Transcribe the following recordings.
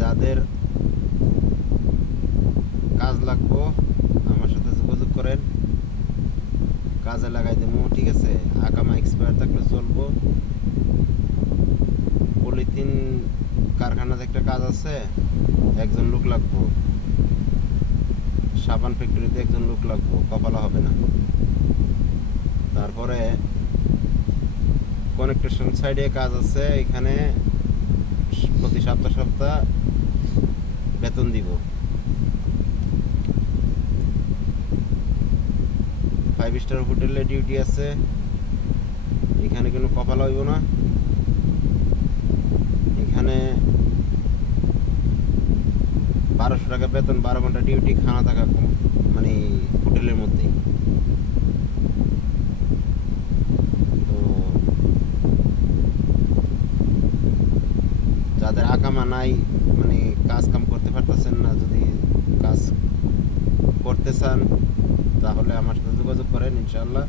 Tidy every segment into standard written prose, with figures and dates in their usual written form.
যাদের কাজ লাগবো আমার সাথে যোগাযোগ করেন, কাজে লাগাই দেবো। ঠিক আছে, আকামা এক্সপায়ার থাকলে চলবো। পলিথিন কারখানাতে একটা কাজ আছে, একজন লোক লাগবো। সাবান ফ্যাক্টরিতে একজন লোক লাগবো, কপালা হবে না। তারপরে কানেকটেশন সাইডে কাজ আছে, এখানে প্রতি সপ্তাহ সপ্তাহ বেতন দিব। 5 স্টার হোটেলে ডিউটি আছে, এখানে কোনো কপাল হইব না। এখানে 1200 টাকা বেতন, 12 ঘন্টা ডিউটি, খানা থাকা মানে হোটেলের মধ্যেই। তো যাদের আকামা নাই, মানে কাজ কাম করতে পারতেছেন না, যদি কাজ করতে চান তাহলে আমার সাথে যোগাযোগ করেন, ইনশাআল্লাহ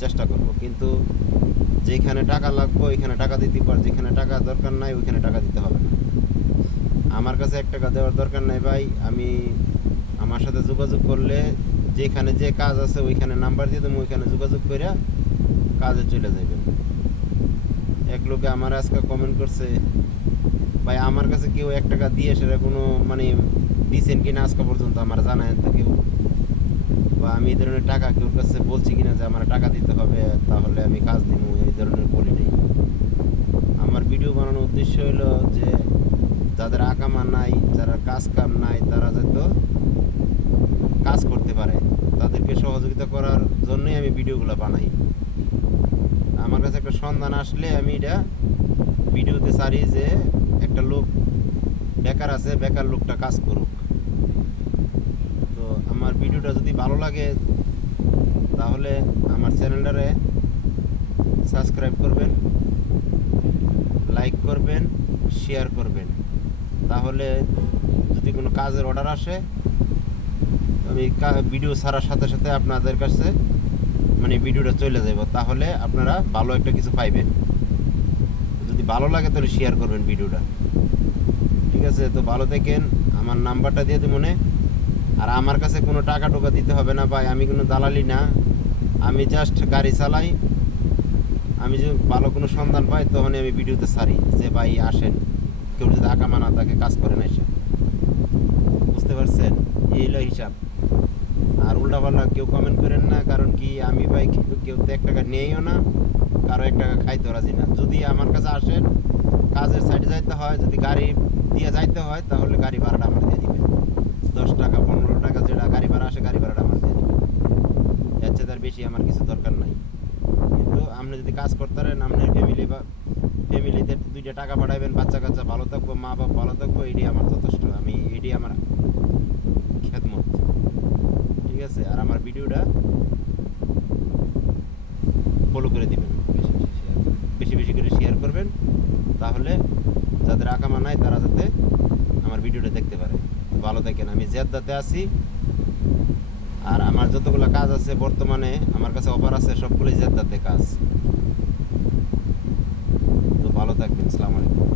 চেষ্টা করব। কিন্তু যেখানে টাকা লাগবে ওইখানে টাকা দিতে পার, যেখানে টাকা দরকার নাই ওইখানে টাকা দিতে হবে না। আমার কাছে 1 টাকা দেওয়ার দরকার নাই ভাই। আমি আমার সাথে যোগাযোগ করলে যেখানে যে কাজ আছে ওইখানে নাম্বার দিয়ে দেবো, ওইখানে যোগাযোগ করে কাজে চলে যাবেন। এক লোকে আমার আজকে কমেন্ট করছে, ভাই আমার কাছে কেউ 1 টাকা দিয়ে সেটা কোনো মানে দিয়েছেন কিনা আজকে পর্যন্ত আমার জানা তো কেউ, বা আমি এই ধরনের টাকা কেউ কাছে বলছি কিনা যে আমার টাকা দিতে হবে তাহলে আমি কাজ দিব, এই ধরনের বলি নাই। আমার ভিডিও বানানোর উদ্দেশ্য হলো যে যাদের আকামা নাই, যারা কাজ কাম নাই, তারা যাতে কাজ করতে পারে, তাদেরকে সহযোগিতা করার জন্যই আমি ভিডিওগুলো বানাই। আমার কাছে একটা সন্ধান আসলে আমি এটা ভিডিওতে ছাড়ি যে একটা লোক বেকার আছে, বেকার লোকটা কাজ করুক। তো আমার ভিডিওটা যদি ভালো লাগে তাহলে আমার চ্যানেলটারে সাবস্ক্রাইব করবেন, লাইক করবেন, শেয়ার করবেন। তাহলে যদি কোনো কাজের অর্ডার আসে আমি ভিডিও ছাড়ার সাথে সাথে আপনাদের কাছে মানে ভিডিওটা চলে যাব, তাহলে আপনারা ভালো একটা কিছু পাইবেন। যদি ভালো লাগে তাহলে শেয়ার করবেন ভিডিওটা। ঠিক আছে, তো ভালো থাকেন। আমার নাম্বারটা দিয়ে দিই মনে। আর আমার কাছে কোনো টাকা টোকা দিতে হবে না ভাই, আমি কোনো দালালি না, আমি জাস্ট গাড়ি চালাই। আমি যদি ভালো কোনো সন্ধান পাই তখনই আমি ভিডিওতে ছাড়ি যে ভাই আসেন, কেউ যদি আকামা না তাকে কাজ করে না এসে। বুঝতে পারছেন? এই হলো হিসাব। আর উল্টাপাল্টা কেউ কমেন্ট করেন না, কারণ কি আমি ভাই কেউ তো 1 টাকা নেইও না, কারো 1 টাকা খাইতে রাজি না। যদি আমার কাছে আসেন কাজের সাইডে যাইতে হয়, যদি গাড়ি দিয়ে যাইতে হয় তাহলে গাড়ি ভাড়াটা আমার দিয়ে দিবেন। 10 টাকা 15 টাকা যেটা গাড়ি ভাড়া আসে গাড়ি ভাড়াটা আমার দিয়ে দিবেন। এর চেয়ে তার বেশি আমার কিছু দরকার নাই। কিন্তু আপনি যদি কাজ করতে পারেন, আপনার ফ্যামিলিতে 2টা টাকা পাঠাবেন, বাচ্চা কাচ্চা ভালো থাকবো, মা বাবা ভালো থাকবো, এটাই আমার যথেষ্ট। আমি এটাই আমার খেদমত। ঠিক আছে, আর আমার ভিডিওটা ফলো করে দিবেন, বেশি বেশি করে শেয়ার করবেন, তাহলে যাদের আকামা নাই তারা যাতে আমার ভিডিওটা দেখতে পারে। ভালো থাকেন। আমি জেদ্দাতে আছি, আর আমার যতগুলো কাজ আছে বর্তমানে আমার কাছে অফার আছে সবগুলোই জেদ্দাতে কাজ। তো ভালো থাকবেন, আসসালামু আলাইকুম।